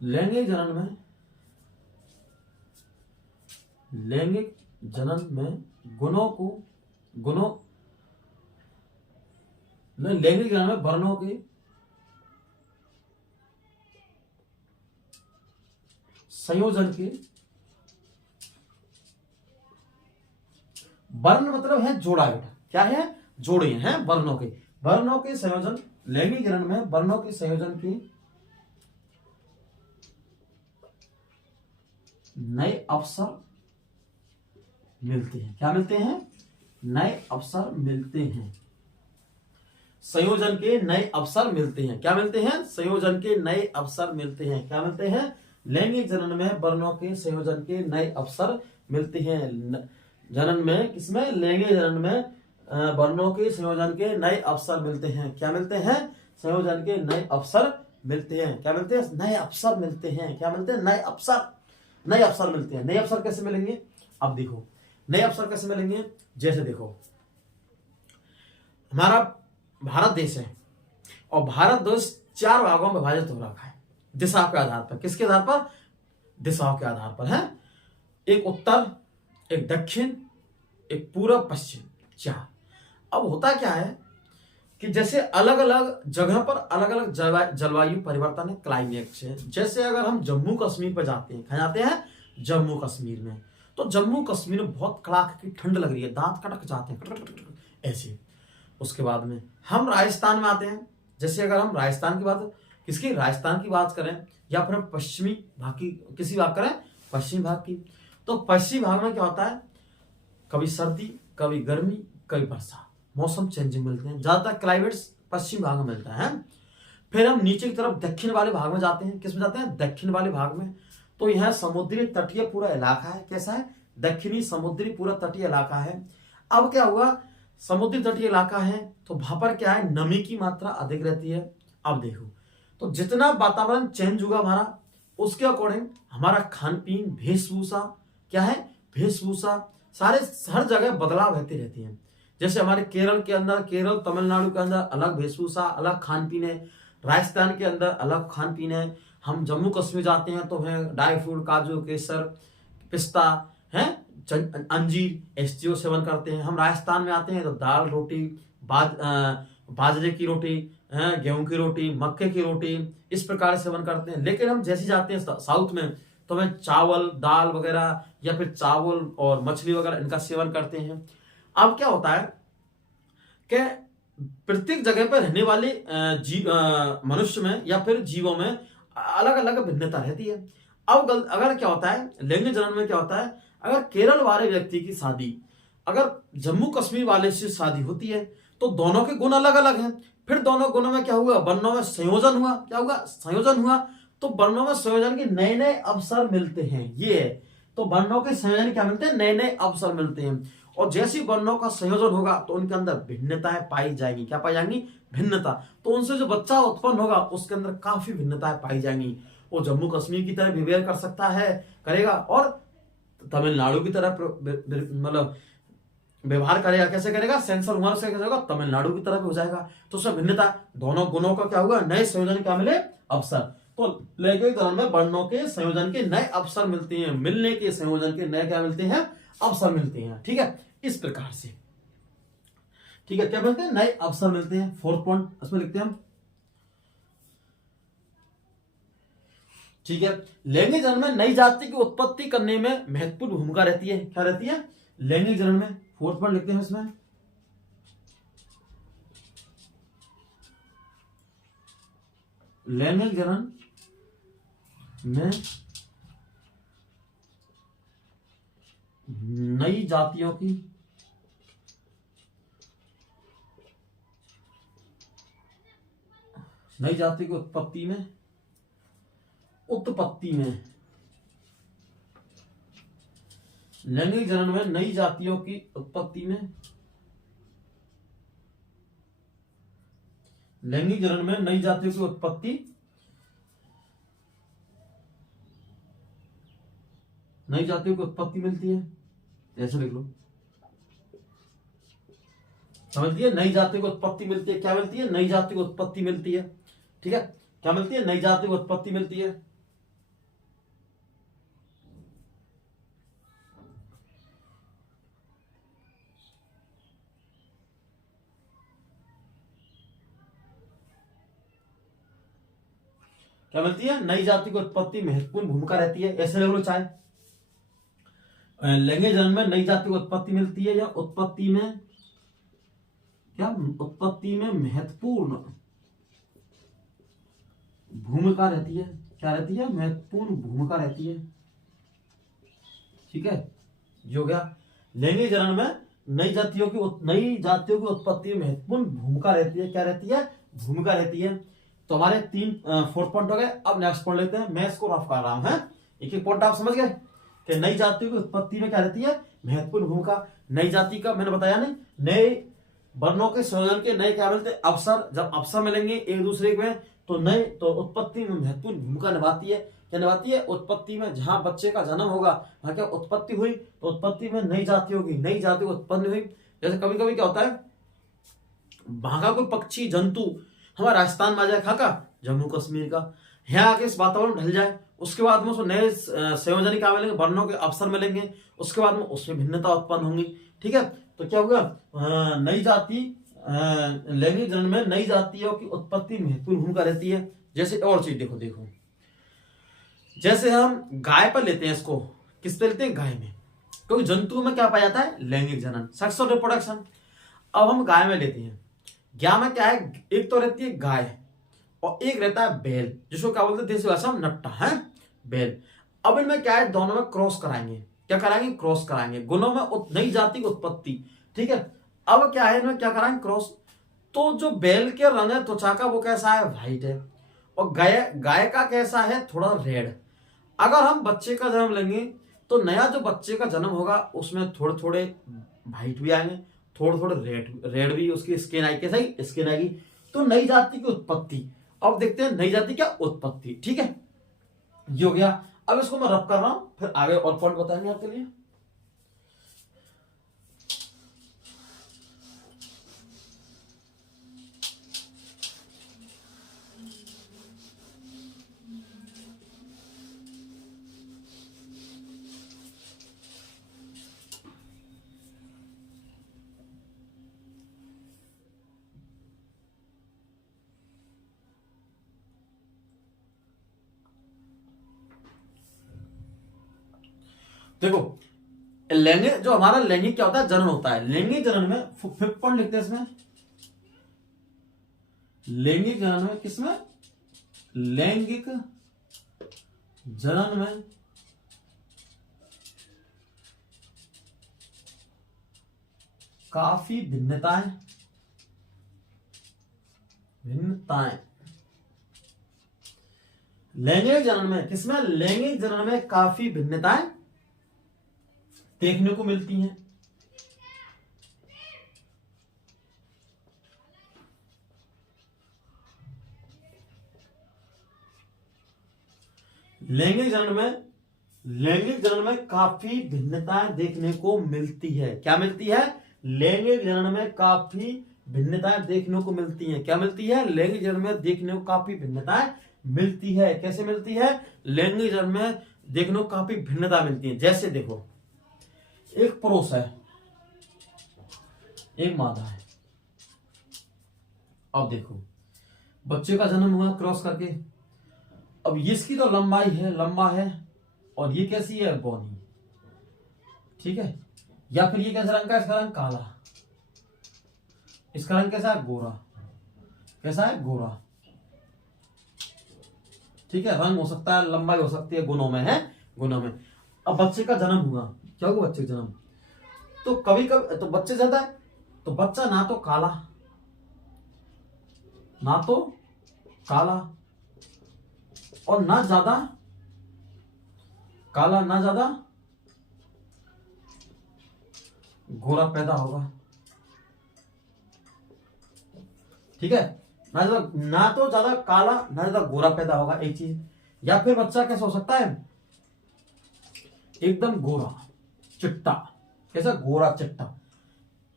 लैंगिक जनन में, लैंगिक जनन में गुणों को, गुणों, लैंगिक जनन में वर्णों के संयोजन के, वर्ण मतलब है जोड़ा बेटा, क्या है, जोड़े हैं वर्णों के, वर्णों के संयोजन, लैंगिक जनन में वर्णों के संयोजन की नए अवसर मिलते हैं। क्या मिलते हैं, नए अवसर मिलते हैं, संयोजन के नए अवसर मिलते हैं। क्या मिलते हैं, संयोजन के नए अवसर मिलते हैं। क्या मिलते हैं, लैंगिक जनन में वर्णों के संयोजन के नए अवसर मिलते हैं। जनन में, किसमें, लैंगिक जनन में वर्णों के संयोजन के नए अवसर मिलते हैं। क्या मिलते हैं, संयोजन के नए अवसर मिलते हैं। क्या मिलते हैं, नए अवसर मिलते हैं। क्या मिलते हैं, नए अवसर, नए अवसर मिलते हैं। नए अवसर कैसे मिलेंगे, अब देखो नए अवसर कैसे मिलेंगे। जैसे देखो, हमारा भारत देश है और भारत देश 4 भागों में विभाजित हो रखा है दिशा के आधार पर। किसके आधार पर, दिशाओं के आधार पर है। एक उत्तर, एक दक्षिण, एक पूर्व, पश्चिम, 4। अब होता क्या है कि जैसे अलग अलग जगह पर अलग अलग जलवायु परिवर्तन है, क्लाइमेट से। जैसे अगर हम जम्मू कश्मीर पर जाते हैं, कहाँ जाते हैं, जम्मू कश्मीर में, तो जम्मू कश्मीर में बहुत कड़ाके की ठंड लग रही है, दांत कटक जाते हैं ऐसे। उसके बाद में हम राजस्थान में आते हैं। जैसे अगर हम राजस्थान की बात, किसकी, राजस्थान की बात करें या फिर पश्चिमी भाग की, किसी बात करें, पश्चिमी भाग की, तो पश्चिमी भाग में क्या होता है, कभी सर्दी, कभी गर्मी, कभी बरसात, मौसम चेंजिंग मिलते हैं। ज्यादातर क्लाइमेट्स पश्चिम भाग में मिलता है। फिर हम नीचे की तरफ दक्षिण वाले भाग में जाते हैं। किस में जाते हैं, दक्षिण वाले भाग में, तो यह समुद्री तटीय पूरा इलाका है। कैसा है, दक्षिणी समुद्री पूरा तटीय इलाका है। अब क्या हुआ, समुद्री तटीय इलाका है तो वहां पर क्या है, नमी की मात्रा अधिक रहती है। अब देखो, तो जितना वातावरण चेंज होगा हमारा, उसके अकॉर्डिंग हमारा खान पीन, वेशभूषा, क्या है, वेशभूषा, सारे हर जगह बदलाव रहती रहती है। जैसे हमारे केरल के अंदर, केरल तमिलनाडु के अंदर अलग वेशभूषा, अलग खान पीन है। राजस्थान के अंदर अलग खान पीन है। हम जम्मू कश्मीर जाते हैं तो है ड्राई फ्रूट, काजू, केसर, पिस्ता है, अंजीर, एसटीओ सेवन करते हैं। हम राजस्थान में आते हैं तो दाल रोटी, बाजरे की रोटी, गेहूं की रोटी, मक्के की रोटी, इस प्रकार सेवन करते हैं। लेकिन हम जैसे जाते हैं साउथ में तो हमें चावल, दाल वगैरह या फिर चावल और मछली वगैरह इनका सेवन करते हैं। अब क्या होता है कि प्रत्येक जगह पर रहने वाले मनुष्य में या फिर जीवों में अलग अलग भिन्नता रहती है। अब अगर क्या होता है, लैंगिक जनन में क्या होता है, अगर केरल वाले व्यक्ति की शादी अगर जम्मू कश्मीर वाले से शादी होती है तो दोनों के गुण अलग अलग हैं। फिर दोनों गुणों में क्या हुआ, वर्णों में संयोजन हुआ। क्या हुआ, संयोजन हुआ, तो वर्णों में संयोजन के नए नए अवसर मिलते हैं। ये है, तो वर्णों के संयोजन क्या मिलते हैं, नए नए अवसर मिलते हैं। और जैसी वर्णों का संयोजन होगा तो उनके अंदर भिन्नताएं पाई जाएंगी। क्या पाई जाएंगी, भिन्नता। तो उनसे जो बच्चा उत्पन्न होगा उसके अंदर काफी भिन्नताएं पाई जाएंगी। वो जम्मू कश्मीर की तरह बिहेवियर कर सकता है, करेगा, और तमिलनाडु की तरह मतलब व्यवहार करेगा। कैसे करेगा, सेंसर हुआ से कैसे होगा, तमिलनाडु की तरफ हो जाएगा। तो उसमें भिन्नता, दोनों गुणों का क्या हुआ, नए संयोजन क्या मिले, अवसर। तो लैंगिक जनन में वर्णों के संयोजन के नए अवसर मिलते हैं, मिलने के संयोजन के नए क्या मिलते हैं, अवसर मिलते हैं। ठीक है, इस प्रकार से। ठीक है, क्या मिलते हैं, नए अवसर मिलते हैं। फोर्थ पॉइंट इसमें लिखते हैं हम, ठीक है। लैंगिक जनन में नई जाति की उत्पत्ति करने में महत्वपूर्ण भूमिका रहती है। क्या रहती है? लैंगिक जनन में। फोर्थ पॉइंट लिखते हैं इसमें, लैंगिक जनन में नई जातियों की उत्पत्ति में लैंगिक जनन में नई जातियों की उत्पत्ति में लैंगिक जनन में नई जातियों की उत्पत्ति मिलती है। ऐसे लिख लो, समझ लिया? नई जातियों को उत्पत्ति मिलती है। क्या मिलती है? नई जाति को उत्पत्ति मिलती है। ठीक है, क्या मिलती है? नई जाति को उत्पत्ति मिलती है। क्या मिलती है? नई जाति को उत्पत्ति महत्वपूर्ण भूमिका रहती है। ऐसे लिख लो चाहे, लैंगिक जनन में नई जाति को उत्पत्ति मिलती है, या उत्पत्ति में महत्वपूर्ण भूमिका रहती है। क्या रहती है? महत्वपूर्ण भूमिका रहती है। ठीक है, जो गया लैंगिक जनन में नई जातियों की उत्पत्ति में महत्वपूर्ण भूमिका रहती है। क्या रहती है? भूमिका रहती है। तो हमारे 4 पॉइंट हो गए। अब नेक्स्ट पॉइंट लेते हैं। मैं इसको रफ कर रहा हूं, एक एक पॉइंट आप समझ गए कि नई जातियों की उत्पत्ति में क्या रहती है? महत्वपूर्ण भूमिका। नई जाति का मैंने बताया नहीं, नए वर्णों के संयोजन के नए क्या मिलते हैं? अवसर। जब अवसर मिलेंगे एक दूसरे में तो उत्पत्ति में महत्वपूर्ण भूमिका निभाती है। क्या निभाती है? उत्पत्ति में जहां बच्चे का जन्म होगा वहां क्या उत्पत्ति हुई, तो उत्पत्ति में नई जाति होगी, नई जाति उत्पन्न हुई। जैसे कभी कभी क्या होता है, वहां का कोई पक्षी जंतु हमारा राजस्थान में आ जाए, खाका जम्मू कश्मीर का, यहाँ आके इस वातावरण ढल जाए, उसके बाद में उसको नए संयोजन क्या मिलेंगे? वर्णों के अवसर मिलेंगे, उसके बाद में उसमें भिन्नता उत्पन्न होंगी। ठीक है, तो क्या होगा? नई जाति लैंगिक जनन में नई जातियों की उत्पत्ति महत्वपूर्ण भूमिका रहती है। जैसे और चीज देखो, जैसे हम गाय पर लेते हैं, इसको किस पे लेते हैं? गाय में, क्योंकि जंतु में क्या पाया जाता है? लैंगिक जनन, सेक्सुअल रिप्रोडक्शन। अब हम गाय में लेते हैं। गाय में क्या है? एक तो रहती है गाय और एक रहता है बैल, जिसको क्या बोलते हैं देसी भाषा में? नट्टा है, बैल। अब इनमें क्या है? दोनों में क्रॉस कराएंगे। क्या कराएंगे? क्रॉस कराएंगे। गुणों में नई जाति की उत्पत्ति। ठीक है, अब क्या है? इनमें क्या कराएंगे? क्रॉस। तो जो बैल के रंग है त्वचा का, वो कैसा है? व्हाइट है। और गाय का कैसा है? थोड़ा रेड। अगर हम बच्चे का जन्म लेंगे तो नया जो बच्चे का जन्म होगा उसमें थोड़े थोड़े व्हाइट भी आएंगे, थोड़े थोड़े रेड भी उसकी स्किन आएगी। कैसा ही स्किन आएगी। तो नई जाति की उत्पत्ति। अब देखते हैं नई जाति क्या उत्पत्ति। ठीक है, ये हो गया। अब इसको मैं रब कर रहा हूं, फिर आगे और पॉइंट बताएंगे आपके लिए। देखो, लैंगिक जो हमारा लैंगिक क्या होता है? जनन होता है। लैंगिक जनन में 5th पॉइंट लिखते हैं इसमें, लैंगिक जनन में किसमें? लैंगिक जनन में काफी भिन्नताएं लैंगिक जनन में किसमें? लैंगिक जनन में काफी भिन्नताएं देखने को मिलती हैं। लैंगिक जनन में काफी भिन्नताएं देखने को मिलती है। क्या मिलती है? लैंगिक जनन में काफी भिन्नताएं देखने को मिलती हैं। क्या मिलती है? लैंगिक जनन में देखने को काफी भिन्नताएं मिलती है। कैसे मिलती है? लैंगिक जनन में देखने को काफी भिन्नता मिलती है। जैसे देखो, एक पुरुष है, एक मादा है। अब देखो, बच्चे का जन्म हुआ क्रॉस करके। अब इसकी तो लंबाई है, लंबा है, और ये कैसी है, बौनी, ठीक है। या फिर ये कैसा रंग का, इसका रंग काला, इसका रंग कैसा है, गोरा, कैसा है, गोरा, ठीक है। रंग हो सकता है, लंबाई हो सकती है, गुणों में है, गुणों में। अब बच्चे का जन्म हुआ, क्या हुआ बच्चे का जन्म, तो कभी कभी तो बच्चे ज्यादा है, तो बच्चा ना तो काला, ना तो काला, और ना ज्यादा काला, ना ज्यादा गोरा पैदा होगा, ठीक है। ना तो ज्यादा काला, ना ज्यादा गोरा पैदा होगा, एक चीज। या फिर बच्चा कैसा हो सकता है, एकदम गोरा चिट्टा, कैसा, गोरा चिट्टा,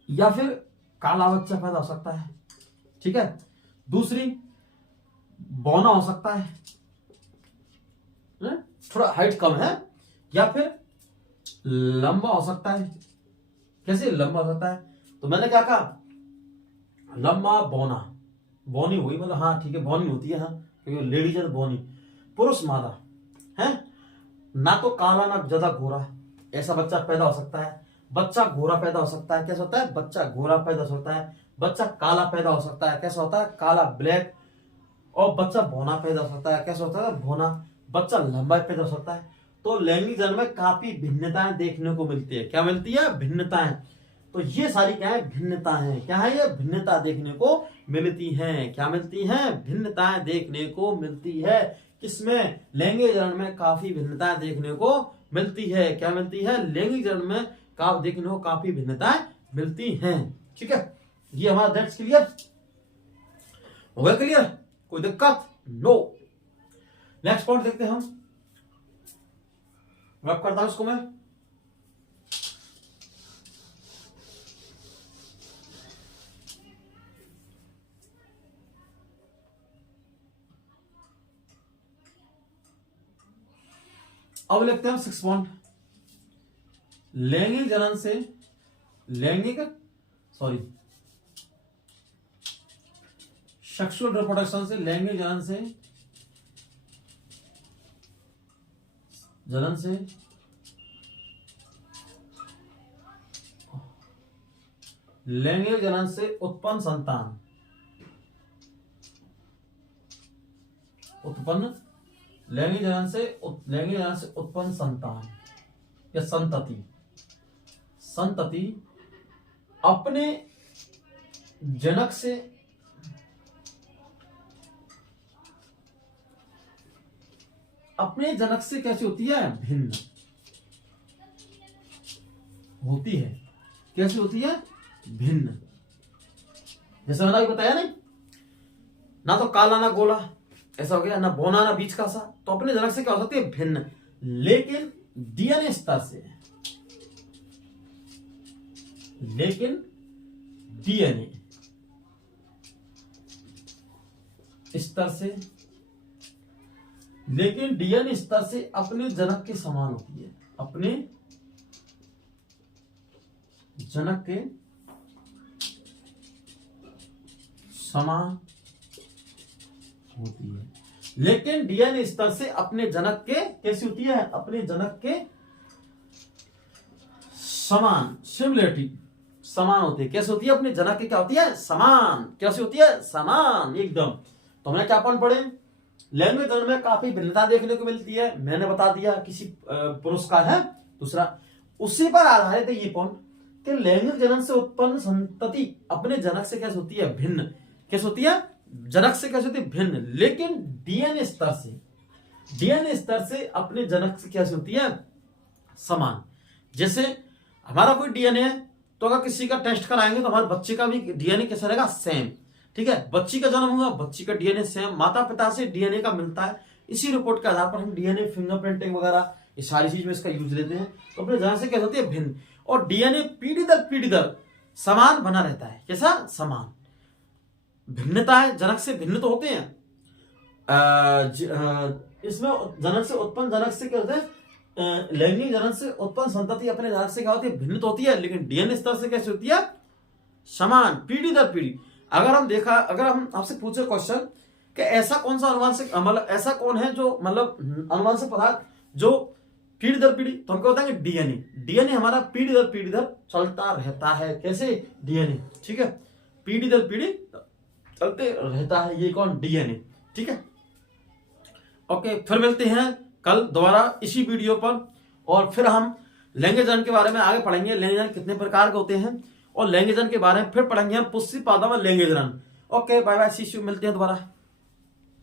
या फिर काला बच्चा पैदा हो सकता है, ठीक है। दूसरी, बौना हो सकता है, थोड़ा हाइट कम है, या फिर लंबा हो सकता है, कैसे, लंबा हो सकता है। तो मैंने क्या कहा, लंबा, बौना, बौनी हुई, मतलब हाँ ठीक है, बौनी होती है, हाँ, क्योंकि लेडीज है तो बौनी। पुरुष मादा है, ना तो काला ना ज्यादा गोरा, ऐसा बच्चा पैदा हो सकता है। बच्चा गोरा पैदा हो सकता है, कैसा होता है, बच्चा गोरा पैदा हो सकता है। बच्चा काला पैदा हो सकता है, कैसा होता है, काला, ब्लैक। और बच्चा भौना पैदा हो सकता है, कैसा होता है, भौना। बच्चा लंबा पैदा हो सकता है। तो लैंगिक जन्म में काफी भिन्नताएं देखने को मिलती है, क्या मिलती है, भिन्नताएं। तो ये सारी क्या है, भिन्नता है, क्या है, ये भिन्नता देखने को मिलती है, क्या मिलती है, भिन्नताएं देखने को मिलती है। किसमें, लैंगिक जन्म में काफी भिन्नताएं देखने को मिलती है, क्या मिलती है, लैंगिक जन्म में देखने को काफी भिन्नताएं मिलती हैं, ठीक है। ये हमारा दैट्स क्लियर हो गया, क्लियर, कोई दिक्कत, नो। नेक्स्ट पॉइंट देखते हैं हम, रब करता हूं इसको मैं। अब लिखते हैं हम 6 पॉइंट। लैंगिक जनन से, सेक्सुअल रिप्रोडक्शन से, लैंगिक जनन से लैंगिक जनन से उत्पन्न संतान, लैंगिक जनन से उत्पन्न संतान या संतति अपने जनक से कैसी होती है, भिन्न होती है, कैसी होती है, भिन्न। जैसे मैंने अभी बताया नहीं, ना तो काला ना गोला, ऐसा हो गया, ना बौना ना बीच का सा। तो अपने जनक से क्या हो सकती है, भिन्न। लेकिन डीएनए स्तर से, लेकिन डीएनए स्तर से अपने जनक के समान होती है, अपने जनक के समान होती है। लेकिन डीएनए स्तर से अपने जनक के कैसी होती है, अपने जनक के समान, सिमिलरिटी, समान होती है। कैसे होती है, अपने जनक के क्या होती है, समान, कैसी होती है, समान एकदम। तो हमने क्या पॉइंट पढ़े, लैंगिक जन्म में काफी भिन्नता देखने को मिलती है, मैंने बता दिया किसी पुरुष का है। दूसरा, उसी पर आधारित है ये पॉइंट कि लैंगिक जनन से उत्पन्न संतति अपने जनक से कैसे होती है, भिन्न, कैसे होती है, जनक से कैसे होती है, भिन्न। लेकिन डीएनए स्तर से अपने जनक से कैसे होती है, समान। जैसे हमारा कोई डीएनए है, तो अगर किसी का टेस्ट कराएंगे तो हमारे बच्चे का भी डीएनए कैसा रहेगा, सेम, ठीक है। बच्ची का जन्म हुआ, बच्ची का डीएनए सेम, माता पिता से डीएनए का मिलता है। इसी रिपोर्ट के आधार पर हम डीएनए, फिंगरप्रिंटिंग वगैरह ये सारी चीज में इसका यूज लेते हैं। तो अपने जनक से कैसे होती है, भिन्न। और डीएनए पीढ़ी दर समान बना रहता है, कैसा, समान। भिन्नता है, जनक से भिन्न तो होते हैं। इसमें जनक से उत्पन्न, जनक से क्या होता है, लैंगिक जनन से उत्पन्न संतति अपने जनक से क्या होती है, भिन्न तो होती है। लेकिन डीएनए स्तर से कैसे होती है, समान, पीढ़ी दर पीढ़ी। अगर हम आपसे पूछे क्वेश्चन कि ऐसा कौन सा अनुवांशिक मतलब ऐसा कौन है जो मतलब अनुवांशिक पदार्थ जो पीढ़ी दर पीढ़ी, तो हम क्या बताएंगे डीएनए। डीएनए हमारा पीढ़ी दर चलता रहता है। कैसे? डीएनए, ठीक है, पीढ़ी दर पीढ़ी चलते रहता है, ये कौन? डीएनए, ठीक है। ओके, फिर मिलते हैं कल दोबारा इसी वीडियो पर, और फिर हम लैंगिक के बारे में आगे पढ़ेंगे, लैंगिक कितने प्रकार के होते हैं, और लैंगिक के बारे में फिर पढ़ेंगे हम पुष्टि पादा में लैंगिक। Okay, bye bye, see you, मिलते हैं दोबारा।